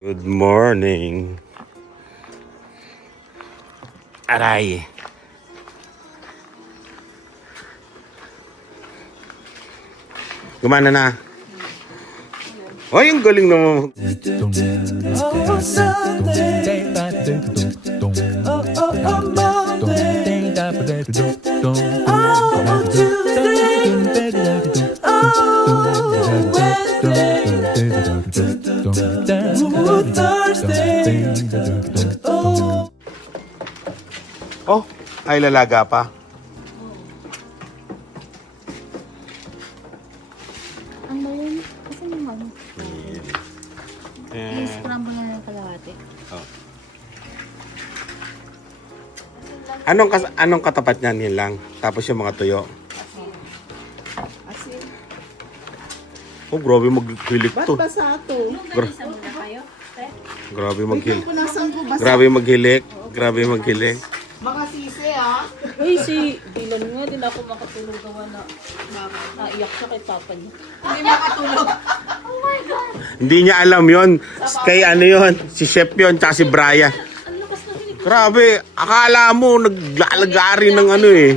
Good morning. Aray. Gumana na. Ay, ang galing naman. Oh, ay lalaga pa. Ang bayan, kasi naman. I-scramble na ng kalahati. Oh. Anong katapat niyan yun lang? Tapos yung mga tuyo. Asin. Oh, grabe maghilik Ba't to. basa to? Grabe maghilik. Kung nasan ko basa. Grabe maghilik. Grabe maghilik. Mga sisi ah. Uy, si Dylan nga, din ako makatulog gawa na naiyak siya kay papa niya. Hindi makatulog. Hindi niya alam yon. Kay ano yon, si Chef yon, tsaka si Brian. Grabe, akala mo naglalagari ng ano eh.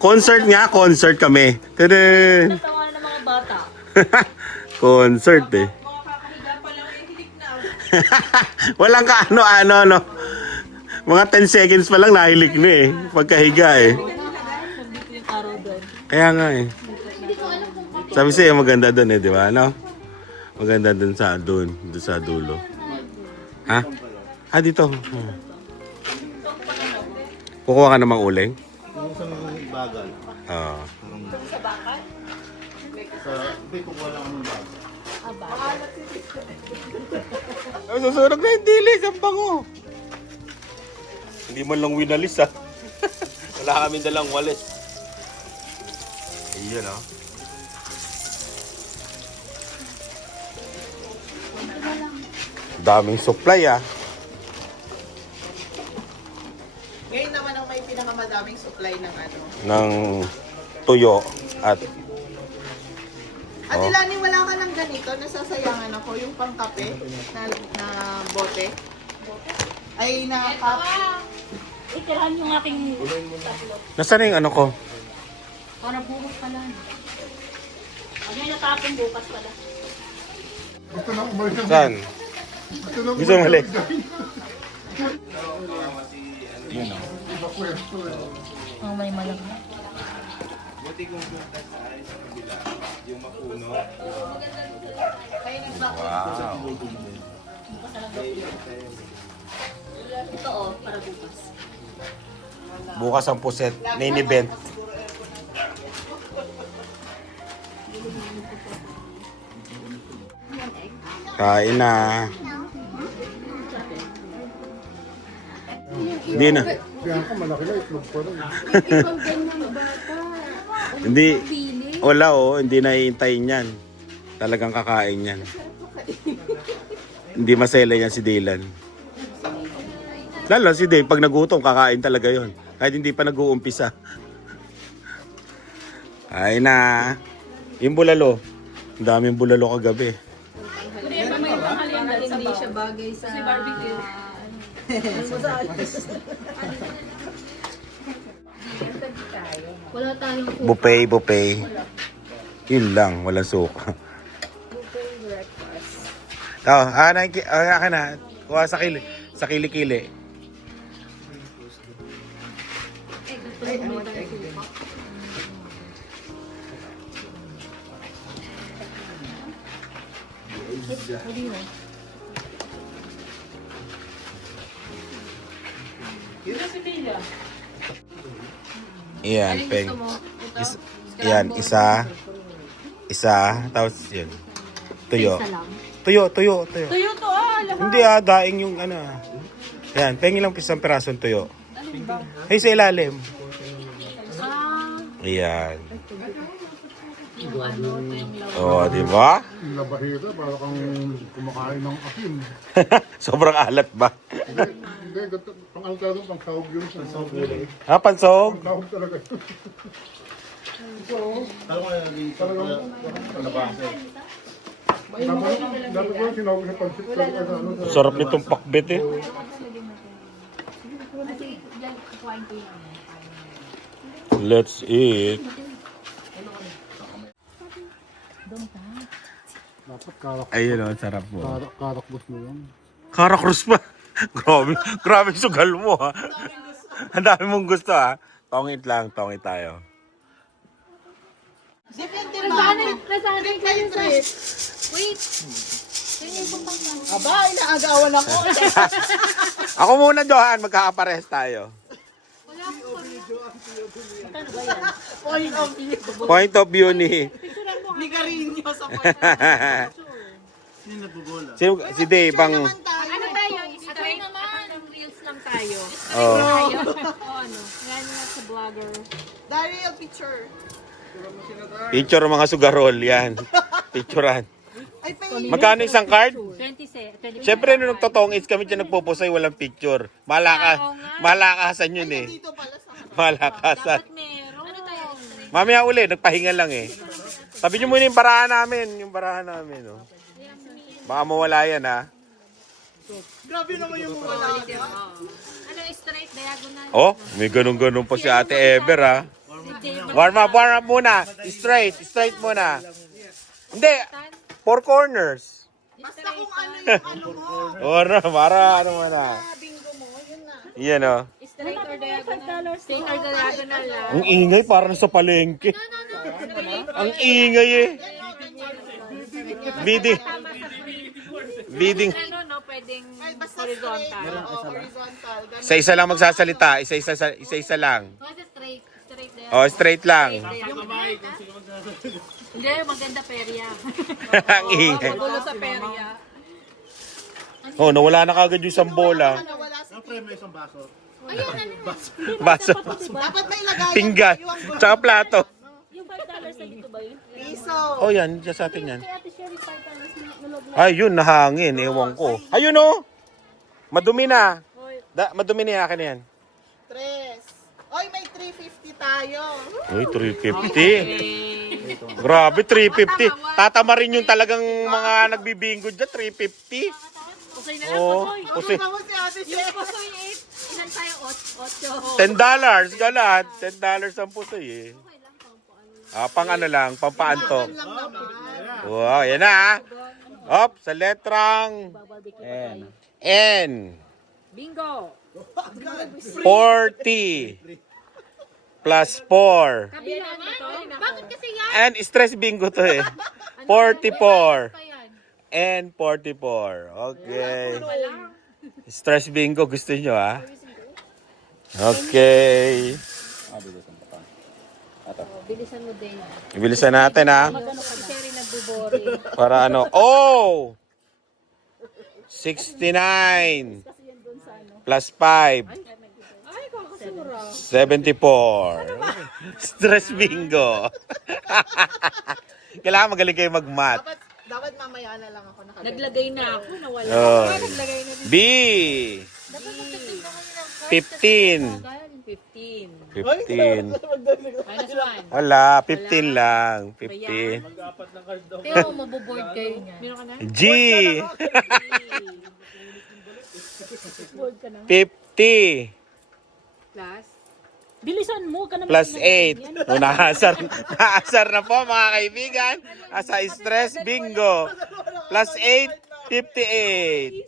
Concert concert kami. Tadaan! Natawa na ng mga bata. Concert eh. Mga kakahiga pa lang yung hilik na. Walang kaano-ano, no. Mga 10 seconds pa lang nahilik na eh. Pagkahiga eh. Nandito yung araw doon. Kaya nga eh. Sabi sa'yo, maganda doon eh, di ba? Ano? Maganda doon sa dulo. Ha? Ah, dito. Kukuha ka namang uling? Yung sa bagal. Oo. Sa bakal? Hindi, kukuha lang ang bagal. Ay, susunog na yung dilis. Ang bango. Hindi man lang winalis ah. Wala kami dalang walis. Ayun ah. Daming supply ah. Ngayon naman ang may pinakamadaming supply ng ano. Ng tuyo at Adilani, wala ka ng ganito. Nasasayangan ako. Yung pangkape na bote. Ay, na cup. Itirahan yung aking tatlo. nasaan na yung ano ko? Para bukas pala. Pag may natapon bukas pala. Saan? Gusto mo mali? Oh, may malang. Wow. Ito oh, para bukas. Bukas ang puset. Main event. Kain na. Hindi na. Hindi. Wala oh. Hindi na iintayin yan. Talagang kakain yan. Hindi masela yan si Dylan. Lalo si Dave, pag nagutom, kakain talaga yon. Kahit hindi pa nag-uumpisa. Ay na. Yung bulalo. Ang daming bulalo kagabi. May panghalian dahil sa Hindi siya bagay sa... Kasi barbecue. Wala tayong Buffet. Yun lang, walang suka. Oh, ka na. Kuha sa kili-kili. Ito si Tila. Iyan, peng. Iyan, isa. Tapos yun. Tuyo. Tuyo. Tuyo to lahat. Hindi daing yung ano. Yan, pengi lang isang pirasong tuyo. Ay, sa ilalim. Ayan. Oh, di ba? Labahira, para kang kumakain ng asin. Sobrang alat ba? Hindi, pang-altado, pang-sahog yun sa sahog yun. Pansog? Sahog talaga yun. Alam ko na dito, palabasa. Dapat ko sinawag sa pansip. Sa Sarap nitong pakbet eh. Diyan, kukuhain ko yan. Let's eat. Dapat karak. Ayun o, sarap mo. Karakbos mo yan. Karakrus pa. Grabe, grabe sugal mo ha. Ang dami mong gusto ha. Tongit lang, tongit tayo. Depende ba? Nasanay kayo sa... Wait! Yun yung pumpang Aba, inaagawan ako. Ako muna, Johan. Magkakapares tayo. Point of view ni... Ni Carino sa Sino nagbobola? Si Dave, ang... naman tayo. Ano tayo? Straight naman. Reels lang tayo. Oh, Tayo. O ano? Yan nga sa vlogger. Daryl picture. picture mga sugarol, yan. Picturean. Ay, pahingin. Magkano isang card? 20. Siyempre, nung nagtotongits kami dyan nagpupusay, walang picture. Malakasan yun eh. Dito pala sa Malakasan. Meron. Ano tayo? Mamaya uli, nagpahinga lang eh. Sabi niyo muna yung barahan namin. Yung barahan namin, oh. Baka mawala yan, ha. Grabe naman yung wala. Ano, straight, diagonal? Oh, may ganun-ganun pa si Ate Ever, ha. Warm up muna. Straight muna. Hindi, four corners. Basta kung ano yung ano mo. Para ano mo na. Bingo mo, yun na. Yan, oh. Straight or diagonal? Straight or diagonal lang. Ang ingay, parang sa palengke. Ang ingay eh. Bidding. Ano, no? Pwedeng Ay, basta horizontal. straight. Oo, horizontal. Ganun. Isa-isa lang magsasalita. Isa-isa lang. Kasi straight. Straight diagonal. Oh, straight lang. Hindi, maganda perya. Ang ingay. Magulo sa perya. Oh, nawala na kagad yung isang bola. Ano, wala sa Siyempre may isang baso. Baso. Dapat may lagayan. Pinggan. tayo ang Tsaka plato. Yung $5 na dito ba yun? piso. Oh, yan. Diyan sa atin yan. Kaya Ate Sherry, $5 na loob na. Ay, yun. Nahangin. Ewan ko. Ayun, oh. Madumi na. Madumi na akin yan. Tres. Oy, may 350 tayo. Uy, 350. Grabe, 350. Tatama rin yung talagang mga nagbibingo dyan, 350. Okay na Oo, kasi Ano si Ate Sher? Pusoy 8. Ilan tayo? 8. $10 galat. $10 ang pusoy eh. Pang ano lang, pampaanto. Lang naman. Wow, yan na. Hop, sa letrang N. Bingo! 40 plus 4. Kabila nito? Bakit kasi yan? And stress bingo to eh. 44 and 44. Okay. Stress bingo gusto nyo ah. Okay. Bilisan mo din. Ibilisan natin ah. Magano ka Sherry nagbo-boring. Para ano? Oh! 69 plus 5. 74. Stress bingo. Kailangan magaling kayo mag-math. Dapat mamaya na lang ako nakagaling. Naglagay na ako, nawala. Oh. Naglagay na din. B. 15. 15. 15. Minus 1. Wala, 15 lang. 15. Pero maboboard kayo niyan. Meron ka na? G. Board ka na. 50 Plus? Bilisan mo ka naman. plus 8. O, naasar na po mga kaibigan. Asa stress bingo. Plus 8, 58.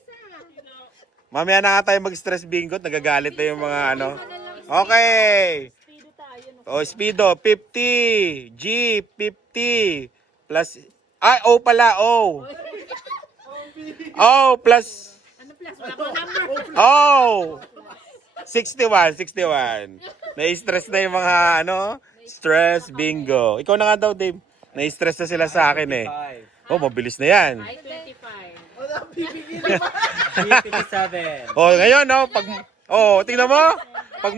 Mamaya na nga tayo mag-stress bingo. Nagagalit na yung mga ano. Okay. O, speedo. 50. G, 50. Plus, O pala, O. O plus. Ano plus? Wala ko number. O. 61. Na-stress na yung mga ano. Stress bingo. Ikaw na nga daw, Dave. Na-stress na sila sa akin eh. Oh, mabilis na yan. Ay, 25. Wala, bibigyan pa. 57. Oh, ngayon, no, pag tingnan mo. Pag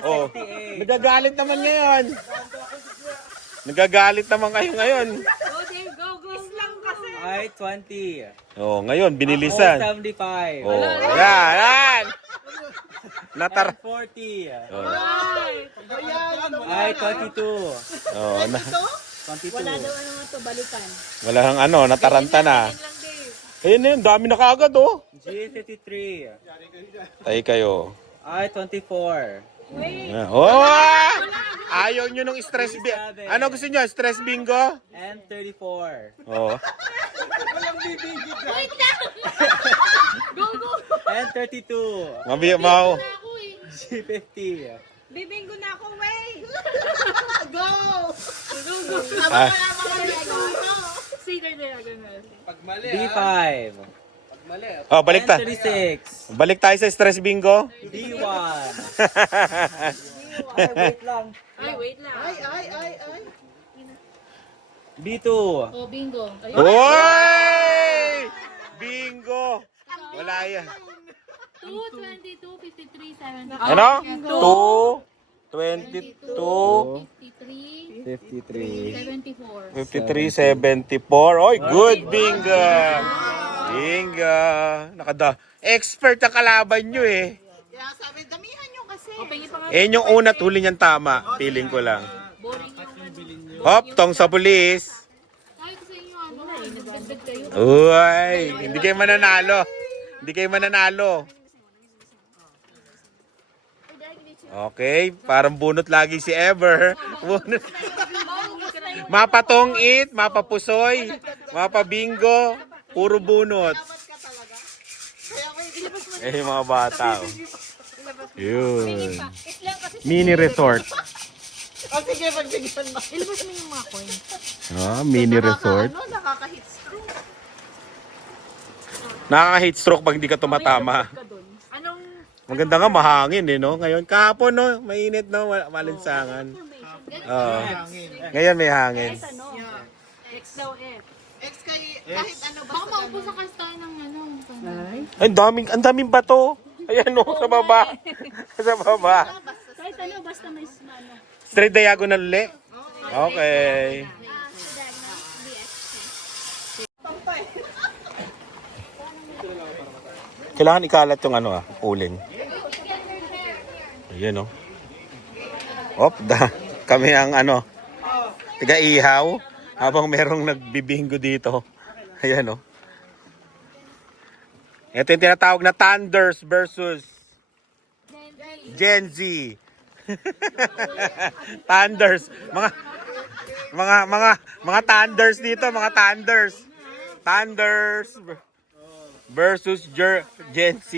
Oh, 68. nagagalit naman ngayon. Nagagalit naman kayo ngayon. Go, Dave. Go, go. Islang kasi. Ay, 20. Oh, ngayon binilisan. 75. Oh, yan. Natar. 40. Oh, Ayan. Ay, 22. oh, na. Ito? Wala daw ano nga to, balikan. Wala kang ano, nataranta na. Yan lang, Dave. Ayun yun, dami na kaagad oh. G53. Tay kayo. I-24. Oh! Ayaw nyo nung stress bingo. Ano gusto nyo? Stress bingo? M34. Oo. N32. Mau. G50. Bibinggo na ako, wey! Go! Ah, Cedar na ganun. B5. oh, balik ta. N36. Balik tayo sa stress bingo. B1. Ay, wait lang. Ay, wait lang. Ay. B2. Oh, bingo. Ayun. Oy! Bingo! Wala yan. 2, 22, 53, 70. Ano? 2, 22, 53. 53, 74. 53, 74. Oy, good bingo! Bingo! Expert ang kalaban nyo eh. Kaya sabi, damihan nyo kasi. Yung una huli niyang tama. Feeling ko lang. Hop, tong sa pulis. Ay, kasi inyo, ano, nagdagdag kayo. Uy, hindi kayo mananalo. Hindi kayo mananalo. Okay, parang bunot lagi si Ever. Bunot. Mapatong it, mapapusoy, mapabingo, puro bunot. Eh, mga bata. Oh. Yun. Mini resort. O sige, magbigyan mo. Ilabas mo yung mga coin. Ah, mini resort. Ano, nakaka-hit stroke. Nakaka-heat stroke pag hindi ka tumatama. Anong Maganda nga mahangin eh, no? Ngayon, kahapon, no? Mainit, no? Malinsangan. Oo. Ngayon may hangin. ano? X daw F. Ex kahit ano Baka basta maupo sa kasta ng ano. Ay, ang daming bato. Ayan, no? Sa baba. Sa baba. Kahit ano, basta may ano. Straight diagonal ulit. Okay. Kailangan ikalat yung ano uling. Ayan, no? Kami ang ano, tiga-ihaw habang merong nagbibingo dito. Ayan, no? Ito yung tinatawag na Thunders versus Gen Z. Thunders. Mga Thunders dito, mga Thunders. Thunders versus Gen Z.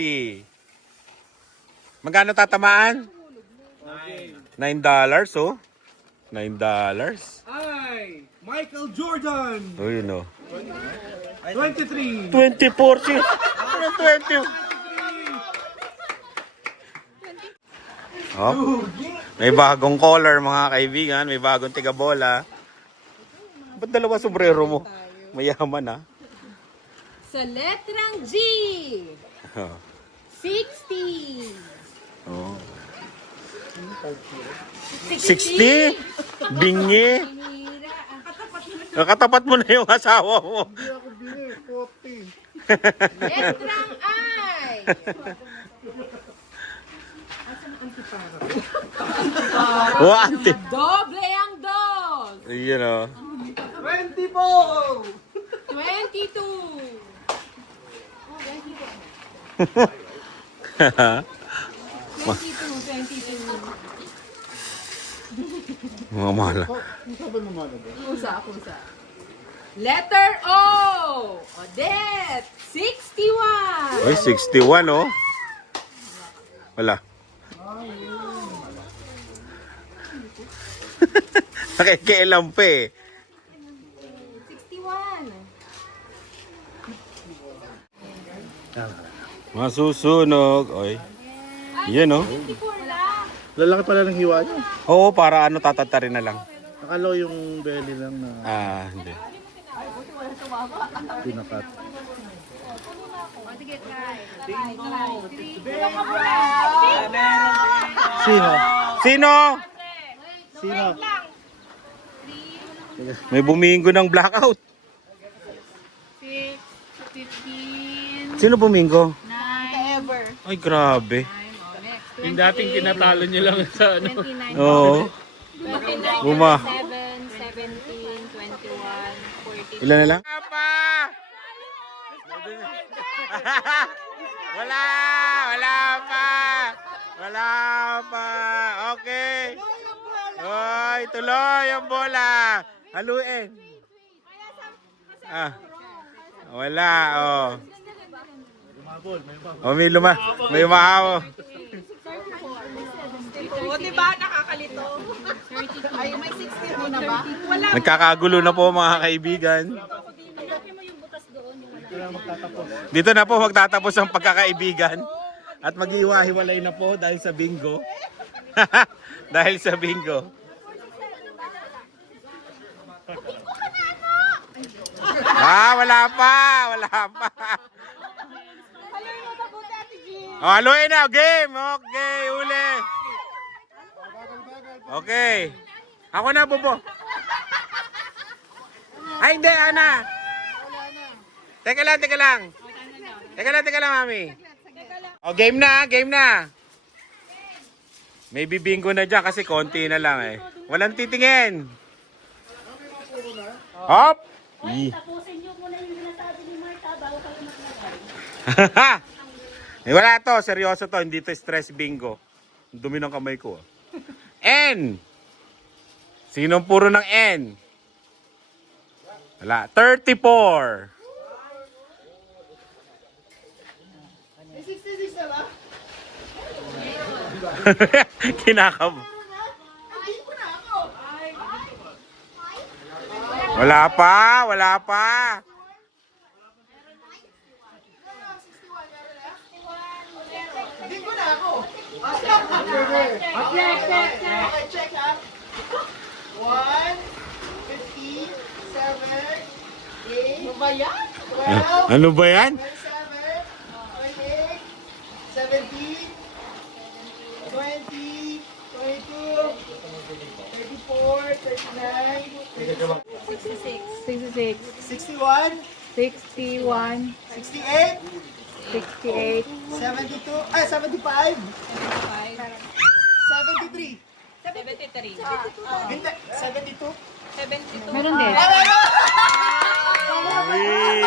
Magkano tatamaan? $9, oh. $9. Ay, Michael Jordan. Uy, no. 23. 24 si 20. Oh. May bagong color mga kaibigan, may bagong tiga-bola. Ba't dalawa sombrero mo? Mayaman ah. Sa letrang G. Oh. 60. Oh. 60? Bingi? Nakatapat mo na yung asawa mo. Hindi ako bini, 40. Letrang I. What? Doble ang dos. You know. 22. Mga mahal. Ang sabi mo mga nagay. Kusa. Letter O. Odette. 61. Uy, 61 oh. Wala. Nakikialam pa eh. 61. Mga susunog. Oy. Yan oh. 54 lang. Lalaki pala ng hiwa niya. Oo, para ano tatatarin na lang. Akala yung belly lang na Hindi. pinakat. Sino? Sino? Sino? May bumingo ng blackout. 6, 15, Sino bumingo? 9, Ever. Ay, grabe. Yung dating tinatalo nyo lang sa ano. 29, Oo. 29, Buma. 7, 17, Ilan na lang? Wala pa! Wala! Wala pa! Wala pa! Okay! Hoy, tuloy ang bola! Haluin! Ah. Wala, oh. Oh, may umahaw. O, diba? Nakakalito. Ay, may 60 mo na ba? Wala. Nagkakagulo na po mga kaibigan. Dito na po magtatapos ang pagkakaibigan. At mag-iwahiwalay na po dahil sa bingo. Dahil sa bingo. Wala pa! Wala pa! Oh, haluin na! Game! Okay, uli! Okay. Ako na, Bobo. Ay, hindi, Ana. Teka lang. Teka lang, Mami. Oh, game na. May bibingo na dyan kasi konti na lang eh. Walang titingin. Hop! Tapusin niyo muna yung sinasabi ni Marta bago kayo maglagay. Wala to, seryoso to. Hindi to stress bingo. Dumi ng kamay ko. N. Sinong puro ng N? Wala. 34. May 66 na ba? Kinakab. Hindi ko na ako. Wala pa. Hindi ko na ako. Okay, check ha. 1, 50, 7, 8. Ano ba yan? 12, Ano ba yan? 27, 28, 17, 20, 22, 34, 39, 61, 61, 68, 68, 72, 75, 73. 73. Hindi, 72. meron din. Uy,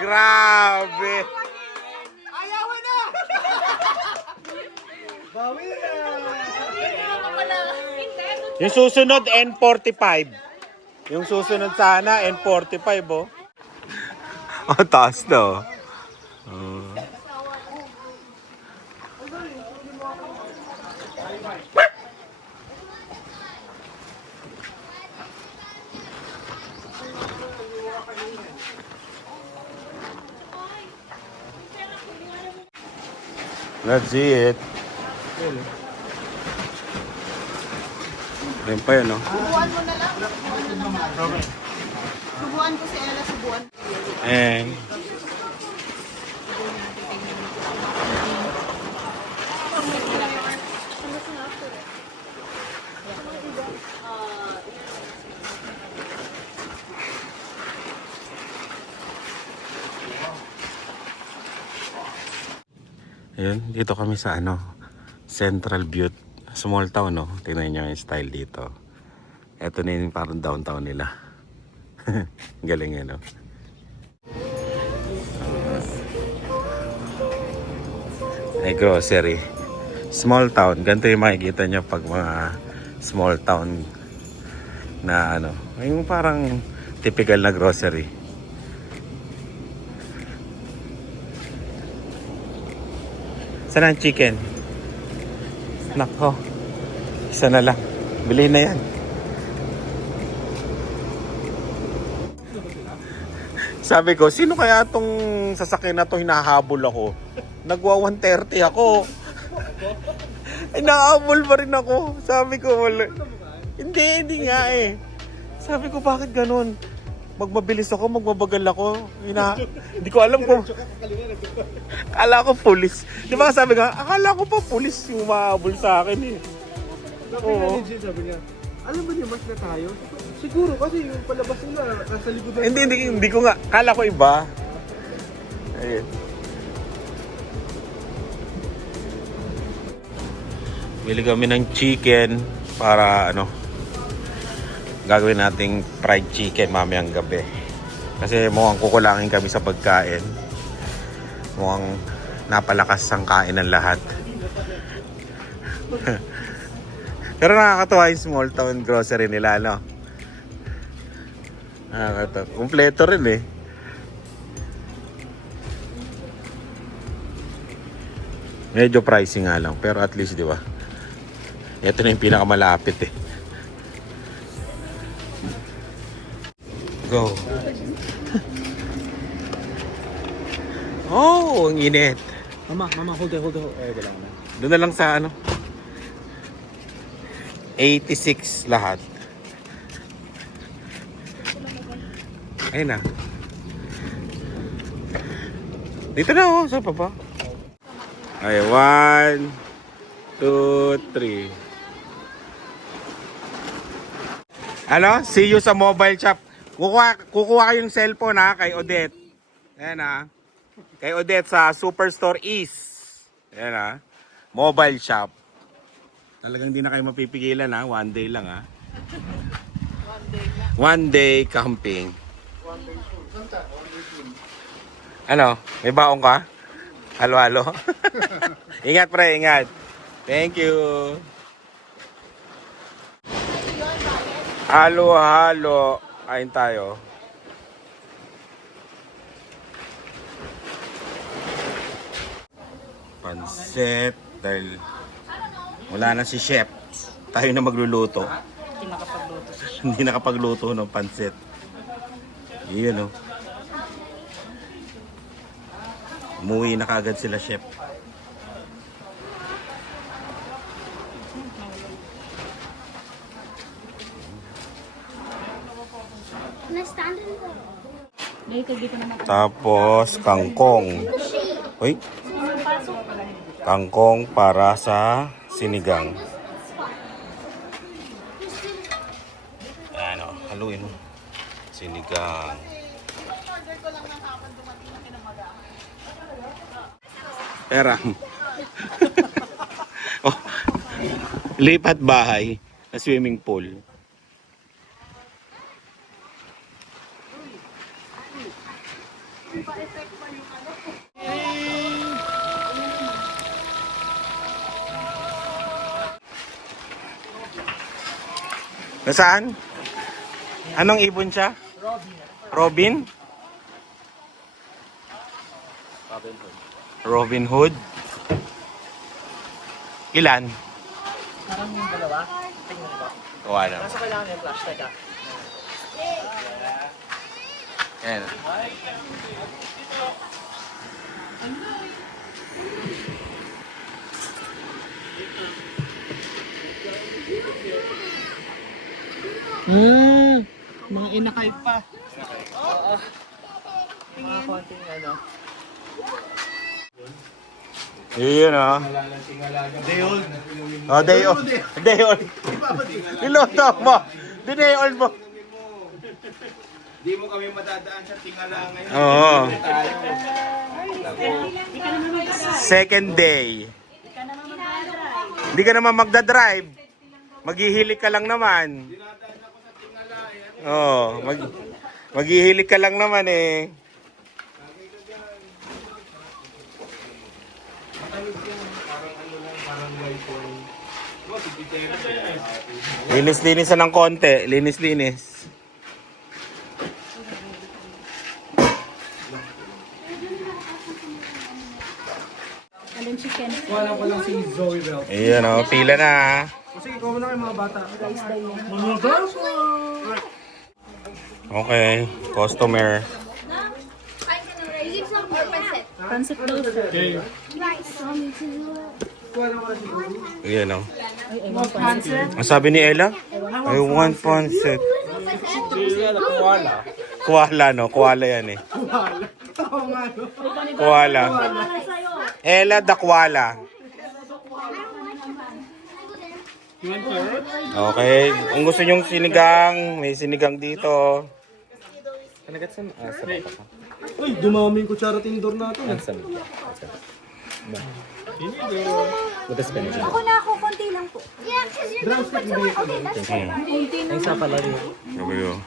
grabe. Ayawan na! Bawi na! Yung susunod, N45. Yung susunod sana, N45, oh. Oh, taas na, oh. Let's see it. Ayun pa yun, no? Subuan mo na lang. Subuan ko si Ella, subuan. And ayun, dito kami sa Central Butte, small town, no? Tingnan nyo yung style dito. Ito na yung parang downtown nila. Galing yan, no? Ay, grocery. Small town. Ganito yung makikita nyo pag mga small town na yung parang typical na grocery. Saan ang chicken? Nako. Isa na lang. Bilhin na yan. Sabi ko, sino kaya itong sasakyan na to hinahabol ako? Nagwa 130 ako. Ay, nahabol pa rin ako. Sabi ko, wala. Hindi nga eh. Sabi ko, bakit ganun? Magmabilis ako, magmabagal ako. Hindi ko alam kung... Akala ko pulis. Di ba sabi ka, akala ko pa pulis yung mahabol sa akin eh. Oo. Sabi niya, alam ba niya mas na tayo? Siguro kasi yung palabas nila nasa likod na. Hindi ko nga. Akala ko iba. Ayun. Bili kami ng chicken para gagawin nating fried chicken mamayang gabi. Kasi mukhang kukulangin kami sa pagkain. Mukhang napalakas ang kain ng lahat. Pero nakakatuwa yung small town grocery nila, no? Nakakatuwa. Kompleto rin eh. Medyo pricey nga lang, pero at least, di ba? Ito na yung pinakamalapit eh. Go. Oh, ang init. Mama, hold it. Wala mo na. Doon na lang sa ano. 86 lahat. Ayun na. Dito na oh, sa baba. Ay, 1, 2, 3. Ano? See you sa mobile shop. Kukuha yung cellphone ha, kay Odette. Ayan ha. Kay Odette sa Superstore East. Ayan ha. Mobile shop. Talagang di na kayo mapipigilan ha. One day lang ha. One day camping. Ano? May baong ka? Halo-halo? Ingat pre, ingat. Thank you. Halo-halo. Kain tayo. Pansit. Dahil wala na si chef. Tayo na magluluto. Hindi nakapagluto ng pansit. Iyon oh. Umuwi na kagad sila chef. Tapos kangkong. Uy. Kangkong para sa sinigang. Ano, haluin mo. Sinigang. Pera. Oh, lipat bahay na swimming pool. Nasaan? Anong ibon siya? Robin. Robin Hood. Ilan? Parang yung dalawa. Tingnan ko. Wala. Nasa kailangan yung flashlight ah. Ayan. Mga inakay pa. Oo. Mga konting ano. Yun ah. Day old. Oh, day old. Day old. Niloto mo. Day old mo. Di mo kami madadaan sa tingala ngayon. Oo. Second day. Hindi ka naman magdadrive. Maghihilik ka lang naman. Oo. Maghihilik ka lang naman eh. Linis-linisan ng konti. Linis-linis. Alin si Ken? Wala ko lang si Zoe Bell. Ayan o, pila na. Sige, ikaw na kayo mga bata. Okay, customer. Pancit daw, sir. Ayan o. Ay, ewan pancit. Ang sabi ni Ella? I want pancit. Koala, no? Koala yan eh. Koala. Ella the koala. Okay. Kung gusto nyong sinigang, may sinigang dito. Uy, dumami yung kutsara tinidor natin. Ako na ako, konti lang po. Yeah, because you're going to put some. Okay, that's fine. Sabi ko.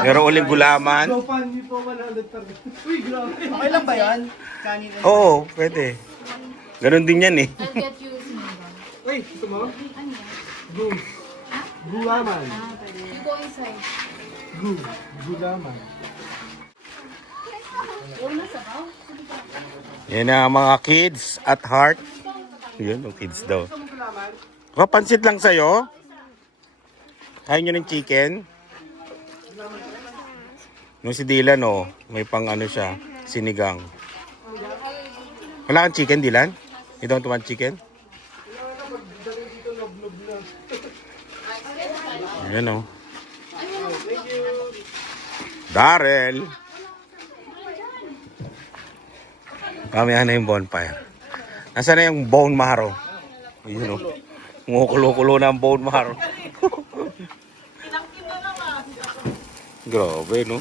Meron uling gulaman. GoFundMe po 100 per. Uy, grabe. Okay lang ba yan? Kanin and Oo, pwede. Ganon din yan eh. I'll get you sinigang. Uy, ito mo? Ano yan? Gulaman. You go inside. Gulaman. Yan ang mga kids at heart. Yun, yung kids daw. Pansit lang sa'yo. Kaya nyo ng chicken. Nung si Dylan, oh, may pang ano siya, sinigang. Wala kang chicken, Dylan? You don't want chicken? Ayan, oh. Darrell. Kamihan na yung bonfire. Nasaan na yung bone marrow? Ayun, oh. Kumukulo-kulo na ang bone marrow. Grabe, no?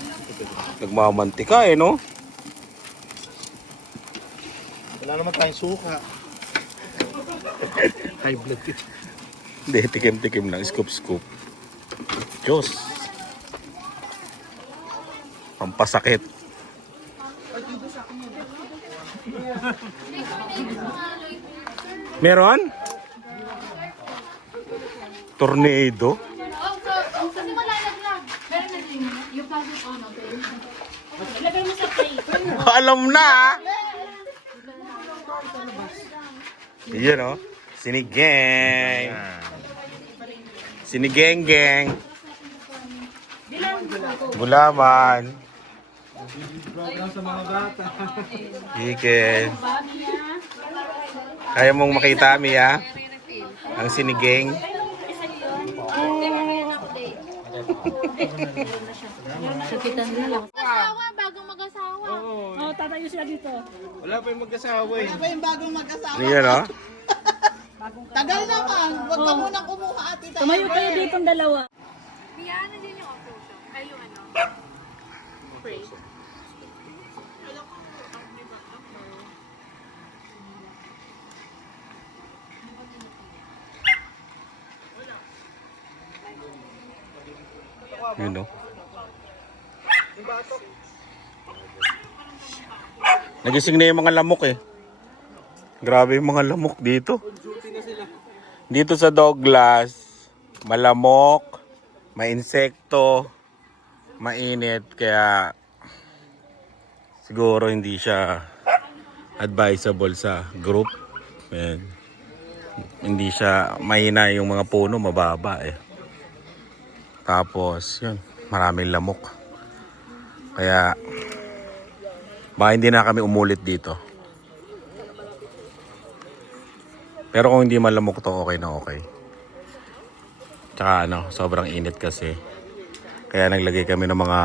Nagmamantika, eh, no? Wala naman tayong suka. High blood yun. Hindi, tikim-tikim lang. Scoop-scoop. Diyos. Pampasakit. Meron? Tornado? Kasi malalaglag. Meron na din. Yung plastic on, okay? Ilagay mo sa plate. Alam na! Yan, oh. Sinigeng. Sinigeng-geng. Gulaman. Sa mga bata. Chicken. Kaya mong makita, Mia? Ang sinigeng. Mag-asawa, bagong mag-asawa. Oh, tatayo sila dito. Wala pa yung mag-asawa eh. Ano ba yung bagong mag-asawa? Yan, oh. Tagal naman. Huwag ka munang kumuha, ati tayo. Tumayo kayo dito ang dalawa. Kaya ano din yung approach? Ay, yung ano? Pray. Yun, oh. Nagising na yung mga lamok, eh. Grabe yung mga lamok dito. Dito sa Douglas, malamok, may insekto, mainit, kaya siguro hindi siya advisable sa group. Ayan. Hindi siya, mahina yung mga puno, mababa eh. Tapos, yun, maraming lamok. Kaya, baka hindi na kami umulit dito. Pero kung hindi malamok to, okay na okay. Tsaka ano, sobrang init kasi. Kaya naglagay kami ng mga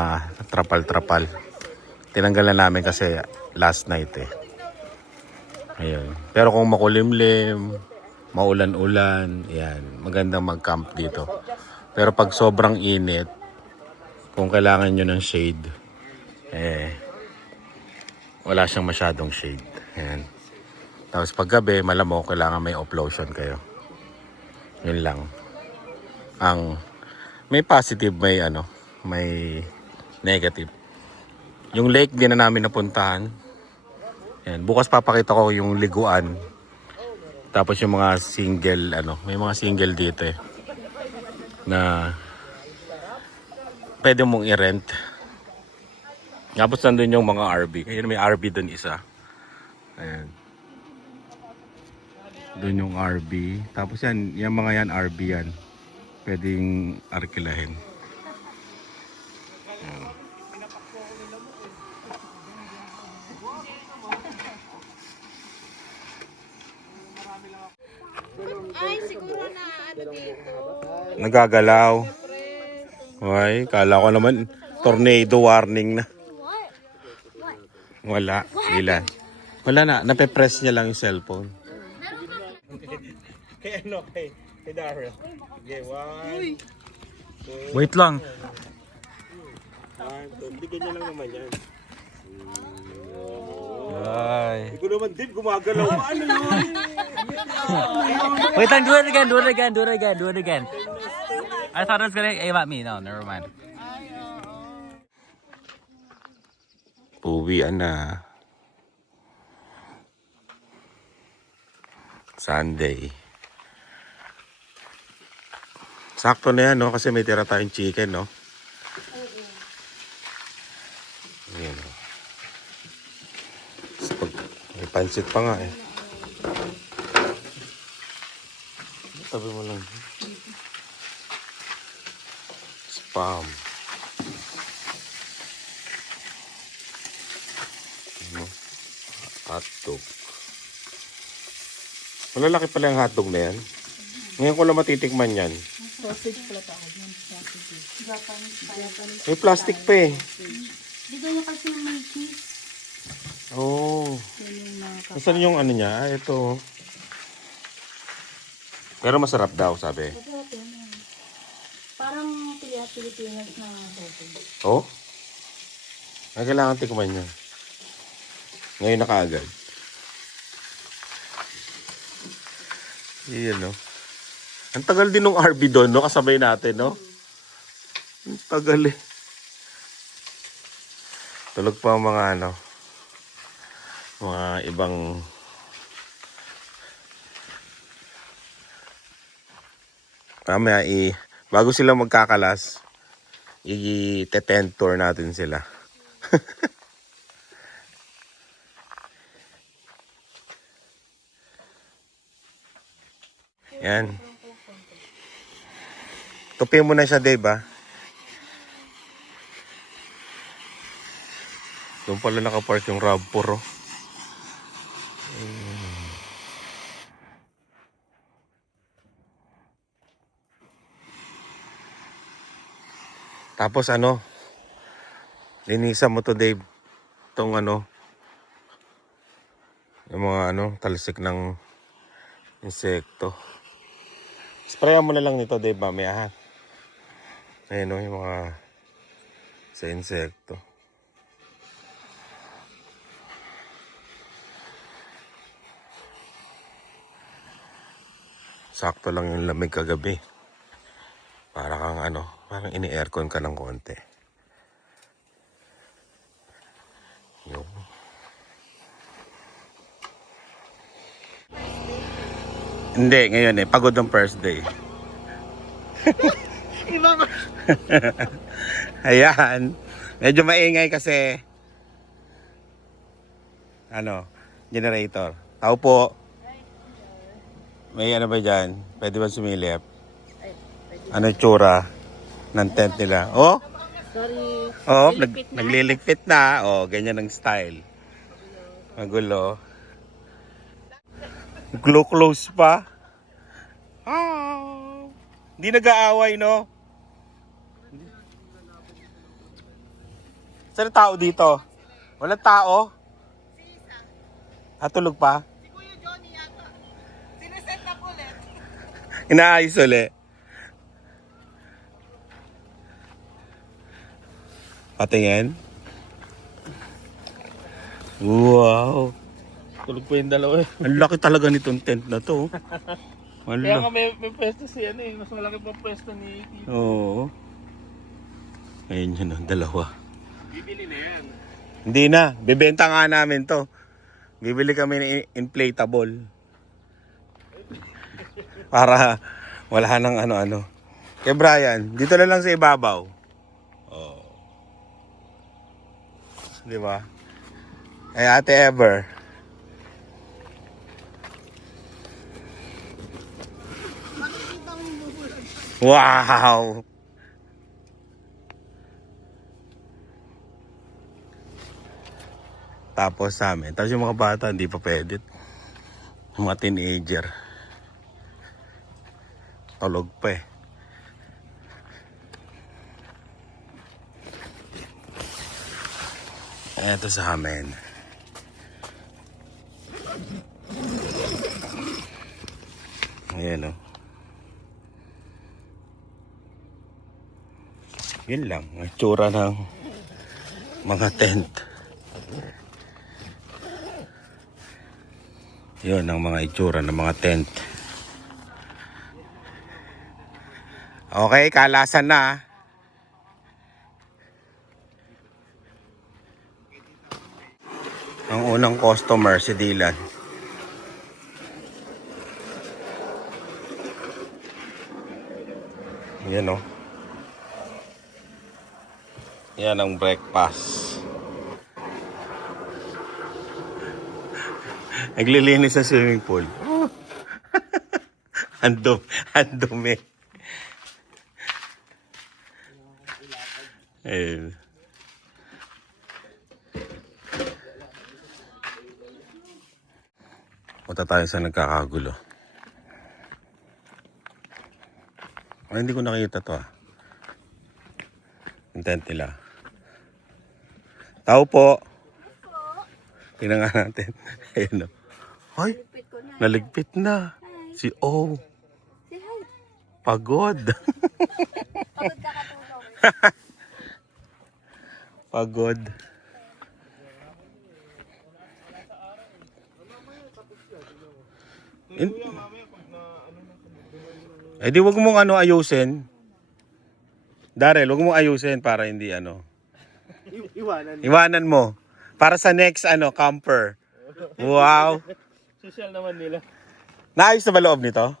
trapal-trapal. Tinanggal na namin kasi last night eh. Ayun. Pero kung makulimlim, maulan-ulan, yan, magandang mag-camp dito. Pero pag sobrang init, kung kailangan nyo ng shade, eh, wala siyang masyadong shade. Ayan. Tapos pag gabi, malamok, kailangan may off-lotion kayo. Yun lang. Ang may positive, may ano, may negative. Yung lake din na namin napuntahan. Ayan. Bukas papakita ko yung liguan. Tapos yung mga single, ano, may mga single dito eh. Na pwede mong i-rent. Tapos nandun yung mga RV. Ayun, may RV dun isa. Ayan. Doon yung RV. Tapos yan, yung mga yan RV yan. Pwedeng arkilahin. Ayan. Ay, siguro na ano dito. Nagagalaw. Ay, kala ko naman tornado warning na. Wala. Ilan? Wala na. Nape-press niya lang yung cellphone. Kaya ano kay Darrell. Okay, one. Wait lang. Bigyan niya lang naman yan. Ay. Hindi ko naman din gumagalaw. Ano yun? Wait, do it again, do it again, do it again, do it again. I thought it was gonna aim at me. No, never mind. Uwian na. Sunday. Sakto na yan, no? Kasi may tira tayong chicken, no? Ayan, no? May pansit pa nga, eh. Tabi mo lang. Spam. Ano? Hotdog. Malalaki pala yung hotdog na yan. Ngayon ko lang matitikman yan. Sausage pala tawag yan. Japanese. May plastic pa eh. Dito niya kasi may cheese. Oo. Nasaan yung ano niya? Ah, ito. Pero masarap daw, sabi. Parang Pilipinas na sausage. Oh? Ay, kailangan tikman niya. Ngayon na kaagad. Iyan, no? Ang tagal din ng RB doon, no? Kasabay natin, no? Ang tagal eh. Tulog pa ang mga ano, mga ibang mamaya bago sila magkakalas, i-tent tour natin sila. Yan. Tupi mo na siya, Dave, ha? Doon pala nakapark yung RAV4, oh. Tapos ano, linisan mo to, Dave. Itong ano, yung mga ano, talsik ng insekto. Sprayan mo na lang nito, Dave, mamaya, ha? Ayan, oh, yung mga sa insekto. Sakto lang yung lamig kagabi. Para kang ano, parang ini-aircon ka ng konti. Yung. Hindi, ngayon eh. Pagod ng first day. Ibang Ayan. Medyo maingay kasi ano, generator. Tao po. May ano ba dyan? Pwede ba sumilip? Ano yung tsura ng tent nila? Oh? Sorry. Oh, nagliligpit na. Oh, ganyan ang style. Magulo. Close pa. Oh. Hindi nag-aaway, no? Saan tao dito? Walang tao? Tulog pa? si Kuya Johnny yata. Sineset up ulit. Inaayos ulit. Patingin. Wow. Tulog po yung dalawa. Ang laki talaga nitong tent na to. Kaya nga Wala. may pwesto si ano eh. Mas malaki pa pwesto ni Tito. Oo. Ayun yun, ang dalawa. Bibili na yan. Hindi na. Bibenta nga namin to. Bibili kami ng inflatable. Para wala nang ano-ano. Kay Brian, dito na lang sa ibabaw. Oh. Di ba? Kay Ate Ever. Wow! Tapos sa amin. Tapos yung mga bata, hindi pa pwede. Yung mga teenager. Tulog pa eh. Eto sa amin. Ayan o. Yun lang. Ang tsura ng mga tent. Yun ang mga itsura ng mga tent. Okay, kalasan na. Ang unang customer si Dylan. Yan o. Yan ang breakfast. Naglilinis sa swimming pool. Andumi. Ayun. Punta tayo sa nagkakagulo. Ay, hindi ko nakita to ah. Yung tent nila. Tao po. Tingnan nga natin. Ayun o. Ay, naligpit na. Si O. Pagod. Pagod. Eh di wag mong ayusin. Darrell, wag mong ayusin para hindi Iwanan. Iwanan mo. Para sa next camper. Wow. Social naman nila. Naayos na ba loob nito?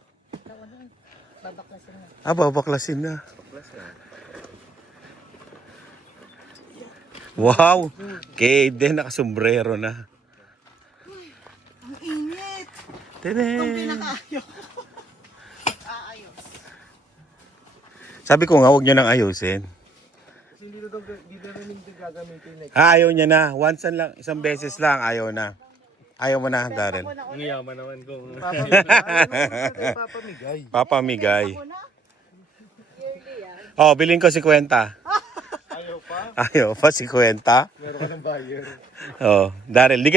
Babaklasin na. Wow. Okay, din nakasombrero na. Ang init. Tene. Pinakaayaw ko. Aayos. Sabi ko nga, huwag nyo nang ayusin. Hindi na rin hindi gagamitin next. Ayaw niya na. Once lang, isang beses lang, ayaw na. Ayaw mo na, Darrell. Ang yaman naman kung... Papamigay. Papamigay. Oh, bilhin ko 50. Ayaw pa? Ayaw pa, 50. Meron ka ng buyer. Oh, Darrell, hindi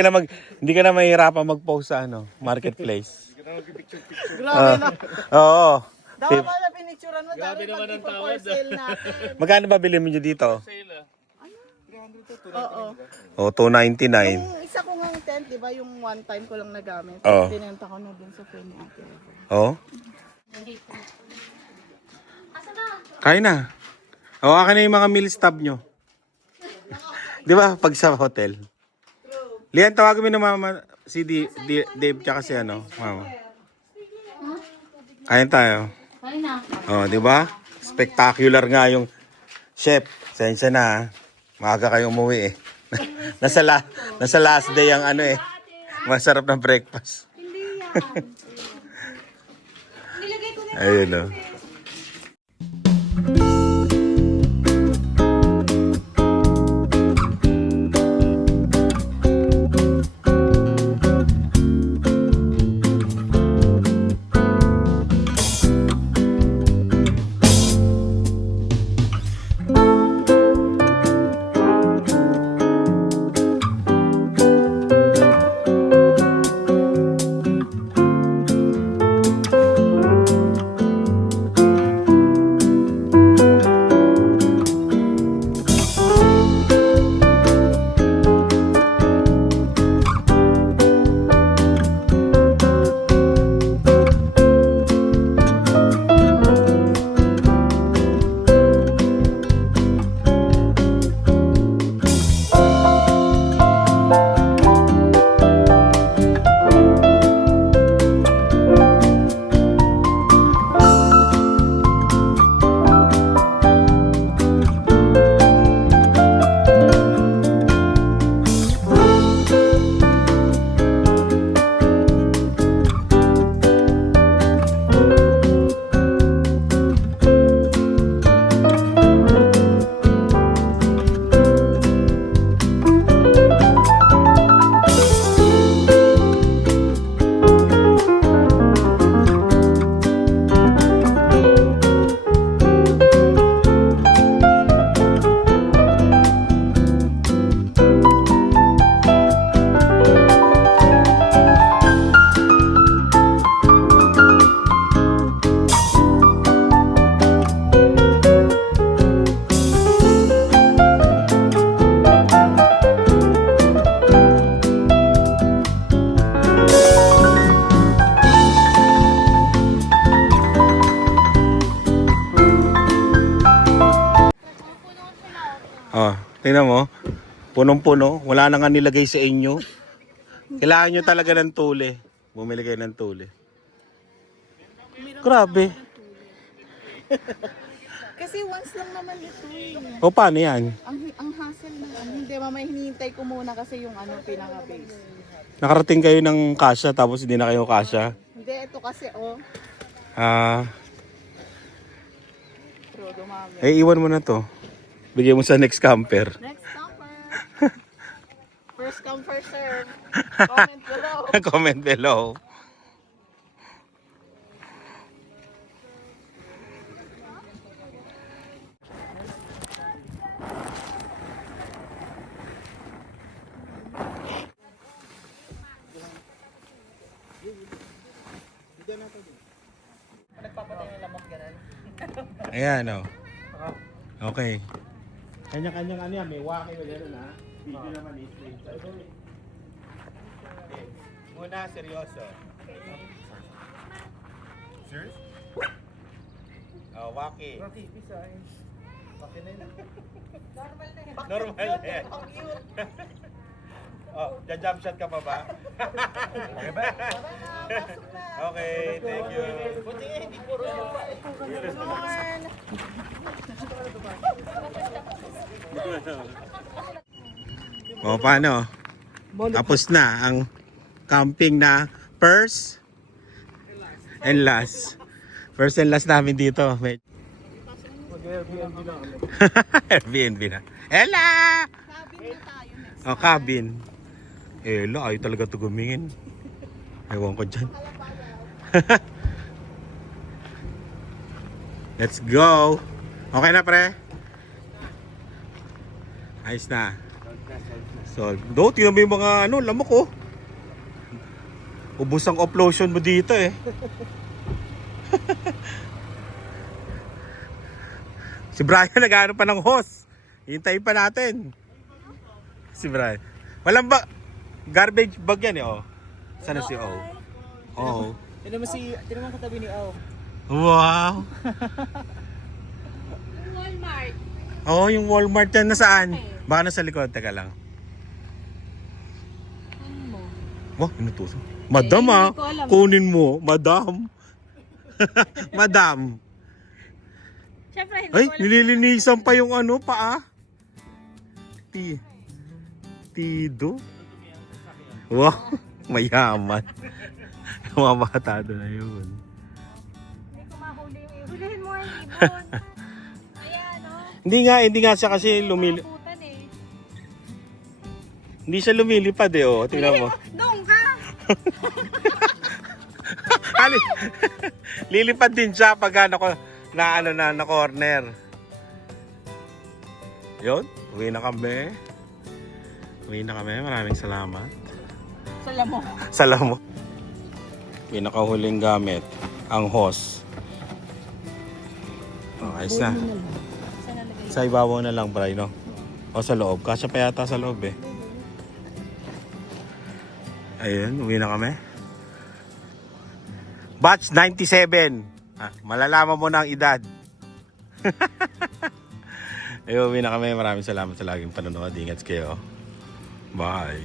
ka na mahihirapan mag-post sa marketplace. Hindi ka na magpipicture-picture. Grabe na. Oo. Dapat pala pinicturan mo. Grabe Dapat naman ang pag-for tawad, sale natin. Magkano ba bilhin mo nyo dito? Sale ah. Oo. Oh, 299. Yung isa ko nga yung tent, di ba? Yung one time ko lang nagamit. Oo. Binenta ko na dun sa friend ni Ate. Oh. Kain na. O, akin na yung mga meal stub nyo. Di ba? Pag sa hotel. Lian, tawagan mo na mama, si Dave, tsaka si mama. Kain tayo. Kain na. O, di ba? Spectacular nga yung chef. Sensya na, ha? Maaga kayo umuwi eh. nasa last day ang masarap na breakfast. Ayun o. Tingnan mo. Punong-puno. Wala na nga nilagay sa inyo. Kailangan nyo talaga ng tule. Bumili kayo ng tule. Grabe. Kasi once lang naman ito eh. O paano yan? Ang hassle na hindi mamay hinihintay ko muna kasi yung pinaka-base. Nakarating kayo ng kasya tapos hindi na kayo kasya. Hindi, ito kasi pero dumami. Iwan mo na to. Bigyan mo sa next camper. Next camper. First come, first serve. Comment below. Comment below. Ayan o. Okay. Kanya-kanyang ano yan, may waki na gano'n ha. Video naman is muna, seryoso. Serious? Oh, waki. Normal na yan. Oh, jump shot ka pa ba? Okay, thank you. O, paano? Tapos na ang camping na first and last. First and last namin dito. Mag-Airbnb na kami. Airbnb na. Ella! Cabin na tayo next. O, cabin. Ella, ayaw talaga ito gumingin. Ewan ko dyan. Let's go. Okay na, pre? Ayos na. So, tingnan mo yung mga lamok oh. Ubus ang uplosion mo dito eh. Si Brian nag-ano pa ng hose. Hintayin pa natin. Si Brian. Walang garbage bag yan eh oh. Sana si O? Oo. Tinan mo katabi ni Au. Wow. Walmart. Oo, yung Walmart yan. Nasaan? Baka nasa likod. Teka lang. Wah, inutusan. Madam ah. Kunin mo. Madam. Madam. Siyempre, hindi Ay, ko alam. nililinisan pa yung paa. Tido. Wow, mayaman. Mga bata doon na yun. Hindi ko mahuli yung ibon. Hulihin mo ang ibon. Ayan, oh. Hindi nga siya kasi Putan eh. Hindi siya lumilipad eh, oh. Tingnan mo. Doon ka! Lilipad din siya pag na corner. Yun, uwi na kami. Maraming salamat. Salamo. Pinakahuling gamit, ang hose. Oh, ayos na. Sa ibabaw na lang, Bray, no? O sa loob. Kasya pa yata sa loob eh. Ayun, uwi na kami. Batch 97. Malalaman mo na ang edad. Ayun, uwi na kami. Maraming salamat sa laging panonood. Ingat kayo. Bye.